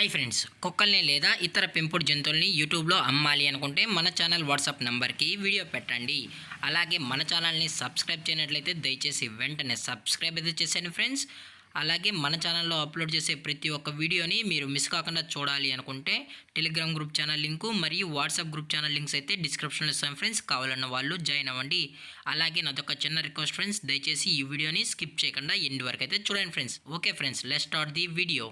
Hi friends, కుక్కల్ని లేదా ఇతర పెంపుడు జంతువుల్ని యూట్యూబ్లో అమ్మాలి అనుకుంటే మన ఛానల్ వాట్సాప్ నెంబర్కి వీడియో పెట్టండి. అలాగే మన ఛానల్ని సబ్స్క్రైబ్ చేయనట్లయితే దయచేసి వెంటనే సబ్స్క్రైబ్ అయితే చేసేయండి ఫ్రెండ్స్. అలాగే మన ఛానల్లో అప్లోడ్ చేసే ప్రతి ఒక్క వీడియోని మీరు మిస్ కాకుండా చూడాలి అనుకుంటే టెలిగ్రామ్ గ్రూప్ ఛానల్ లింకు మరియు వాట్సాప్ గ్రూప్ ఛానల్ లింక్స్ అయితే డిస్క్రిప్షన్లో ఇస్తాం ఫ్రెండ్స్. కావాలన్న వాళ్ళు జాయిన్ అవ్వండి. అలాగే నాదొక చిన్న రిక్వెస్ట్ ఫ్రెండ్స్, దయచేసి ఈ వీడియోని స్కిప్ చేయకుండా ఎండ్ వరకు అయితే చూడండి friends. Okay friends, let's start the video.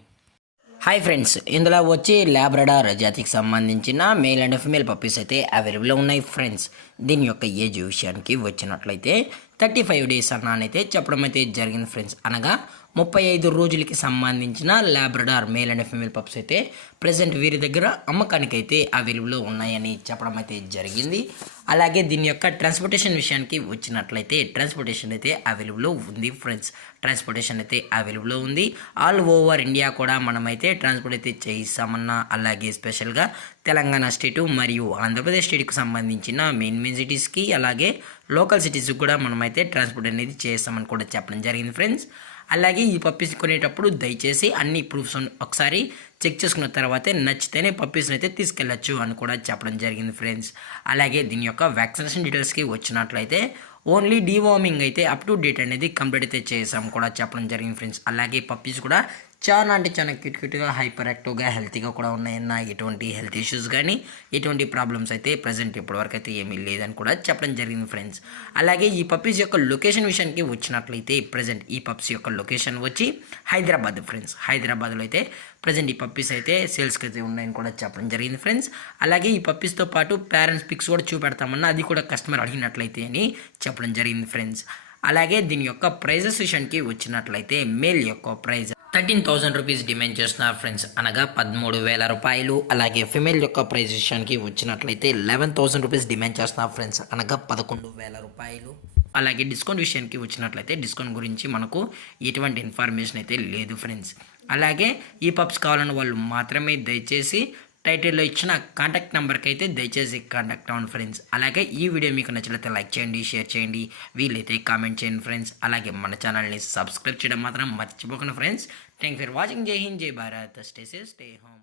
Hi friends, ఇందులో వచ్చి లాబ్రడార్ జాతికి సంబంధించిన మేల్ అండ్ ఫిమేల్ పప్పీస్ అయితే అవైలబుల్లో ఉన్నాయి ఫ్రెండ్స్. దీని యొక్క ఏజ్ విషయానికి వచ్చినట్లయితే 35 డేస్ అన్నానైతే చెప్పడం అయితే జరిగింది ఫ్రెండ్స్. అనగా 35 రోజులకి సంబంధించిన Labrador male and female pups అయితే ప్రజెంట్ వీరి దగ్గర అమ్మకానికి అయితే అవైలబుల్లో ఉన్నాయని చెప్పడం అయితే జరిగింది. అలాగే దీని యొక్క ట్రాన్స్పోర్టేషన్ విషయానికి వచ్చినట్లయితే ట్రాన్స్పోర్టేషన్ అయితే అవైలబుల్లో ఉంది ఫ్రెండ్స్. ట్రాన్స్పోర్టేషన్ అయితే అవైలబుల్లో ఉంది. ఆల్ ఓవర్ ఇండియా కూడా మనమైతే ట్రాన్స్పోర్ట్ అయితే చేయిస్తామన్నా, అలాగే స్పెషల్గా తెలంగాణ స్టేటు మరియు ఆంధ్రప్రదేశ్ స్టేట్కి సంబంధించిన మెయిన్ సిటీస్కి అలాగే లోకల్ సిటీస్కి కూడా మనమైతే ట్రాన్స్పోర్ట్ అనేది చేస్తామని కూడా చెప్పడం జరిగింది ఫ్రెండ్స్. అలాగే ఈ పప్పీస్ కొనేటప్పుడు దయచేసి అన్ని ప్రూఫ్స్ ఒకసారి చెక్ చేసుకున్న తర్వాతే నచ్చితేనే పప్పీస్ని అయితే తీసుకెళ్ళచ్చు అని కూడా చెప్పడం జరిగింది ఫ్రెండ్స్. అలాగే దీని యొక్క వ్యాక్సినేషన్ డీటెయిల్స్కి వచ్చినట్లయితే ఓన్లీ డీవార్మింగ్ అయితే అప్ టు డేట్ అనేది కంప్లీట్ అయితే చేసాం కూడా చెప్పడం జరిగింది ఫ్రెండ్స్. అలాగే పప్పీస్ కూడా చాలా అంటే చాలా క్యూట్గా హైపర్ యాక్టివ్గా హెల్తీగా కూడా ఉన్నాయన్న ఎటువంటి హెల్త్ ఇష్యూస్ కానీ ఎటువంటి ప్రాబ్లమ్స్ అయితే ప్రజెంట్ ఇప్పటివరకు అయితే ఏమీ లేదని కూడా చెప్పడం జరిగింది ఫ్రెండ్స్. అలాగే ఈ పప్పీస్ యొక్క లొకేషన్ విషయానికి వచ్చినట్లయితే ప్రజెంట్ ఈ పప్పీస్ యొక్క లొకేషన్ వచ్చి హైదరాబాద్ ఫ్రెండ్స్. హైదరాబాద్లో అయితే ప్రజెంట్ ఈ పప్పీస్ అయితే సేల్స్కి అయితే ఉన్నాయని కూడా చెప్పడం జరిగింది ఫ్రెండ్స్. అలాగే ఈ పప్పీస్తో పాటు పేరెంట్స్ పిక్స్ కూడా చూపెడతామన్నా అది కూడా కస్టమర్ అడిగినట్లయితే అని చెప్పడం జరిగింది ఫ్రెండ్స్. అలాగే దీని యొక్క ప్రైజెస్ విషయానికి వచ్చినట్లయితే మేల్ యొక్క ప్రైజ్ 13,000 రూపీస్ డిమాండ్ చేస్తున్నారు ఫ్రెండ్స్, అనగా 13,000 రూపాయలు. అలాగే ఫిమేల్ యొక్క ప్రైజ్ విషయానికి వచ్చినట్లయితే 11,000 రూపీస్ డిమాండ్ చేస్తున్నారు ఫ్రెండ్స్, అనగా 11,000 రూపాయలు. అలాగే డిస్కౌంట్ విషయానికి వచ్చినట్లయితే డిస్కౌంట్ గురించి మనకు ఎటువంటి ఇన్ఫర్మేషన్ అయితే లేదు ఫ్రెండ్స్. అలాగే ఈ పప్స్ కావాలన్న వాళ్ళు మాత్రమే దయచేసి టైటిల్లో ఇచ్చిన కాంటాక్ట్ నెంబర్కి అయితే దయచేసి కాంటాక్ట్ అవ్వండి ఫ్రెండ్స్. అలాగే ఈ వీడియో మీకు నచ్చినట్లయితే లైక్ చేయండి, షేర్ చేయండి, వీలైతే కామెంట్ చేయండి ఫ్రెండ్స్. అలాగే మన ఛానల్ని సబ్స్క్రైబ్ చేయడం మాత్రం మర్చిపోకండి ఫ్రెండ్స్. Thank for watching. జై హింద్, జై Bharat, stay safe, stay home.